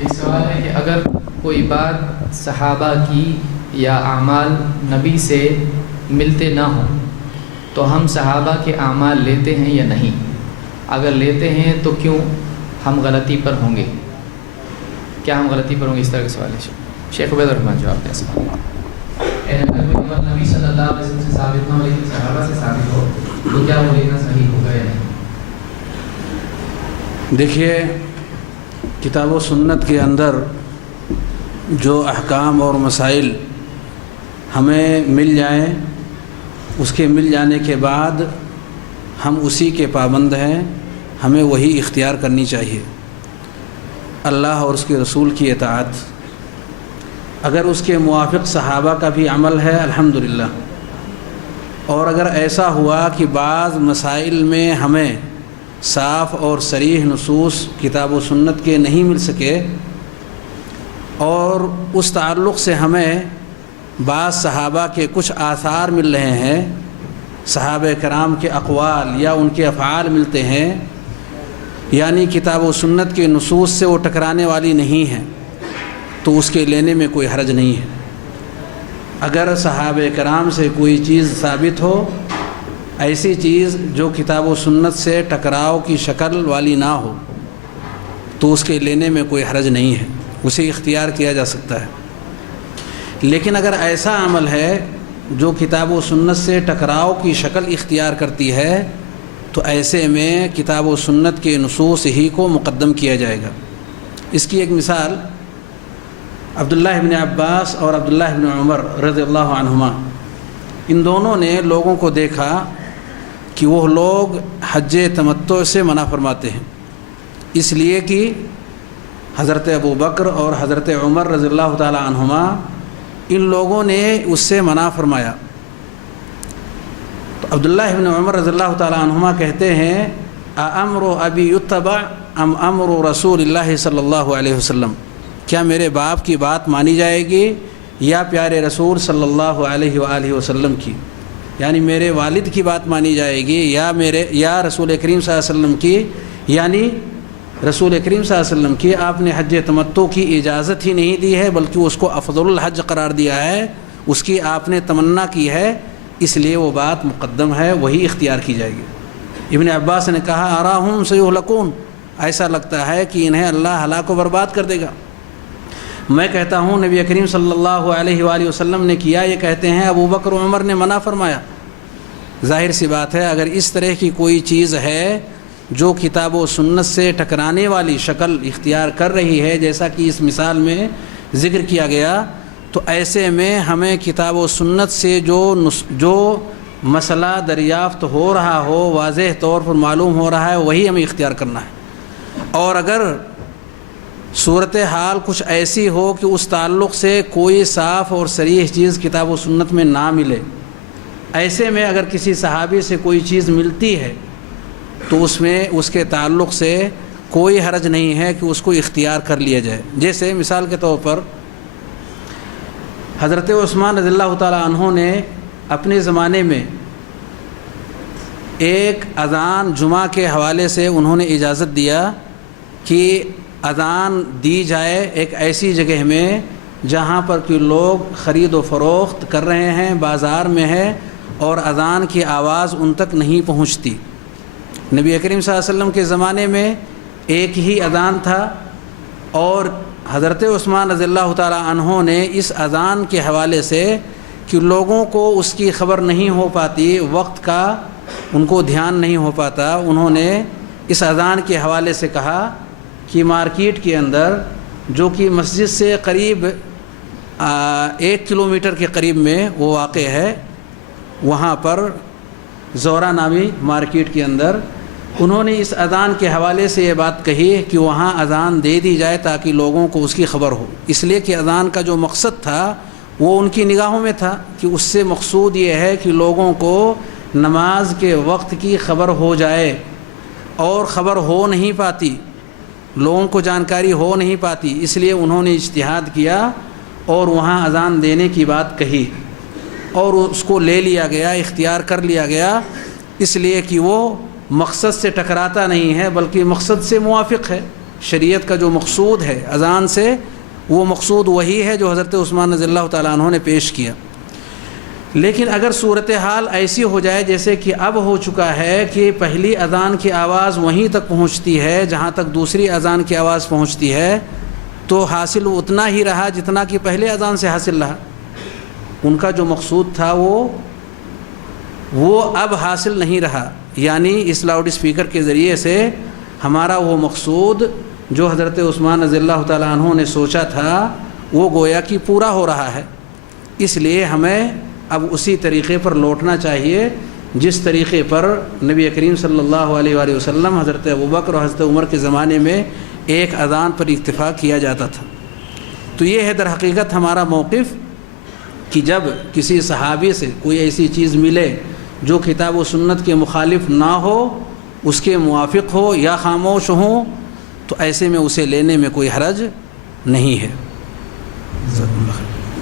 ایک سوال ہے کہ اگر کوئی بات صحابہ کی یا اعمال نبی سے ملتے نہ ہوں تو ہم صحابہ کے اعمال لیتے ہیں یا نہیں؟ اگر لیتے ہیں تو کیوں ہم غلطی پر ہوں گے؟ کیا ہم غلطی پر ہوں گے؟ اس طرح کا سوال ہے۔ شیخ عبید الرحمن جواب دیں۔ سوال اگر کوئی عمل نبی صلی اللہ علیہ وسلم سے ثابت نہ ہو لیکن صحابہ سے ثابت ہو تو کیا وہ لینا صحیح ہوگا یا نہیں؟ دیکھیے، کتاب و سنت کے اندر جو احکام اور مسائل ہمیں مل جائیں، اس کے مل جانے کے بعد ہم اسی کے پابند ہیں، ہمیں وہی اختیار کرنی چاہیے، اللہ اور اس کے رسول کی اطاعت۔ اگر اس کے موافق صحابہ کا بھی عمل ہے الحمدللہ، اور اگر ایسا ہوا کہ بعض مسائل میں ہمیں صاف اور صریح نصوص کتاب و سنت کے نہیں مل سکے اور اس تعلق سے ہمیں بعض صحابہ کے کچھ آثار مل رہے ہیں، صحابہ کرام کے اقوال یا ان کے افعال ملتے ہیں، یعنی کتاب و سنت کے نصوص سے وہ ٹکرانے والی نہیں ہیں، تو اس کے لینے میں کوئی حرج نہیں ہے۔ اگر صحابہ کرام سے کوئی چیز ثابت ہو، ایسی چیز جو کتاب و سنت سے ٹکراؤ کی شکل والی نہ ہو، تو اس کے لینے میں کوئی حرج نہیں ہے، اسے اختیار کیا جا سکتا ہے۔ لیکن اگر ایسا عمل ہے جو کتاب و سنت سے ٹکراؤ کی شکل اختیار کرتی ہے، تو ایسے میں کتاب و سنت کے نصوص ہی کو مقدم کیا جائے گا۔ اس کی ایک مثال عبداللہ ابن عباس اور عبداللہ ابن عمر رضی اللہ عنہما، ان دونوں نے لوگوں کو دیکھا کہ وہ لوگ حج تمتع سے منع فرماتے ہیں، اس لیے کہ حضرت ابو بکر اور حضرت عمر رضی اللہ تعالی عنہما ان لوگوں نے اس سے منع فرمایا۔ تو عبداللہ ابن عمر رضی اللہ تعالی عنہما کہتے ہیں، اَأَمْرُ أَبِي يُتَّبَعْ أَمْ أَمْرُ رسول اللہ صلی اللہ علیہ وسلم، کیا میرے باپ کی بات مانی جائے گی یا پیارے رسول صلی اللہ علیہ وآلہ وسلم کی؟ یعنی میرے والد کی بات مانی جائے گی یا رسول کریم صلی اللہ علیہ وسلم کی؟ یعنی رسول کریم صلی اللہ علیہ وسلم کی آپ نے حج تمتع کی اجازت ہی نہیں دی ہے، بلکہ اس کو افضل الحج قرار دیا ہے، اس کی آپ نے تمنا کی ہے، اس لیے وہ بات مقدم ہے، وہی اختیار کی جائے گی۔ ابن عباس نے کہا، اراہم سیہلکون، ایسا لگتا ہے کہ انہیں اللہ ہلاک و برباد کر دے گا۔ میں کہتا ہوں نبی کریم صلی اللہ علیہ وآلہ وسلم نے کیا، یہ کہتے ہیں ابو بکر و عمر نے منع فرمایا۔ ظاہر سی بات ہے، اگر اس طرح کی کوئی چیز ہے جو کتاب و سنت سے ٹکرانے والی شکل اختیار کر رہی ہے، جیسا کہ اس مثال میں ذکر کیا گیا، تو ایسے میں ہمیں کتاب و سنت سے جو مسئلہ دریافت ہو رہا ہو، واضح طور پر معلوم ہو رہا ہے، وہی ہمیں اختیار کرنا ہے۔ اور اگر صورتحال کچھ ایسی ہو کہ اس تعلق سے کوئی صاف اور صریح چیز کتاب و سنت میں نہ ملے، ایسے میں اگر کسی صحابی سے کوئی چیز ملتی ہے تو اس میں اس کے تعلق سے کوئی حرج نہیں ہے کہ اس کو اختیار کر لیا جائے۔ جیسے مثال کے طور پر حضرت عثمان رضی اللہ تعالی عنہ نے اپنے زمانے میں ایک اذان جمعہ کے حوالے سے انہوں نے اجازت دیا کہ اذان دی جائے ایک ایسی جگہ میں جہاں پر کہ لوگ خرید و فروخت کر رہے ہیں، بازار میں ہے، اور اذان کی آواز ان تک نہیں پہنچتی۔ نبی کریم صلی اللہ علیہ وسلم کے زمانے میں ایک ہی اذان تھا، اور حضرت عثمان رضی اللہ تعالی عنہ نے اس اذان کے حوالے سے کہ لوگوں کو اس کی خبر نہیں ہو پاتی، وقت کا ان کو دھیان نہیں ہو پاتا، انہوں نے اس اذان کے حوالے سے کہا کہ مارکیٹ کے اندر، جو کہ مسجد سے قریب 1 کلومیٹر کے قریب میں وہ واقع ہے، وہاں پر زورہ نامی مارکیٹ کے اندر انہوں نے اس اذان کے حوالے سے یہ بات کہی کہ وہاں اذان دے دی جائے تاکہ لوگوں کو اس کی خبر ہو، اس لیے کہ اذان کا جو مقصد تھا وہ ان کی نگاہوں میں تھا کہ اس سے مقصود یہ ہے کہ لوگوں کو نماز کے وقت کی خبر ہو جائے، اور خبر ہو نہیں پاتی، لوگوں کو جانکاری ہو نہیں پاتی، اس لیے انہوں نے اجتہاد کیا اور وہاں اذان دینے کی بات کہی، اور اس کو لے لیا گیا، اختیار کر لیا گیا، اس لیے کہ وہ مقصد سے ٹکراتا نہیں ہے بلکہ مقصد سے موافق ہے۔ شریعت کا جو مقصود ہے اذان سے، وہ مقصود وہی ہے جو حضرت عثمان رضی اللہ تعالیٰ عنہ نے پیش کیا۔ لیکن اگر صورتحال ایسی ہو جائے جیسے کہ اب ہو چکا ہے کہ پہلی اذان کی آواز وہیں تک پہنچتی ہے جہاں تک دوسری اذان کی آواز پہنچتی ہے، تو حاصل اتنا ہی رہا جتنا کہ پہلے اذان سے حاصل رہا۔ ان کا جو مقصود تھا وہ اب حاصل نہیں رہا، یعنی اس لاؤڈ اسپیکر کے ذریعے سے ہمارا وہ مقصود جو حضرت عثمان رضی اللہ تعالیٰ عنہ نے سوچا تھا وہ گویا کہ پورا ہو رہا ہے۔ اس لیے ہمیں اب اسی طریقے پر لوٹنا چاہیے جس طریقے پر نبی کریم صلی اللہ علیہ وآلہ وسلم، حضرت ابوبکر اور حضرت عمر کے زمانے میں ایک اذان پر اکتفا کیا جاتا تھا۔ تو یہ ہے در حقیقت ہمارا موقف کہ جب کسی صحابی سے کوئی ایسی چیز ملے جو کتاب و سنت کے مخالف نہ ہو، اس کے موافق ہو یا خاموش ہوں، تو ایسے میں اسے لینے میں کوئی حرج نہیں ہے۔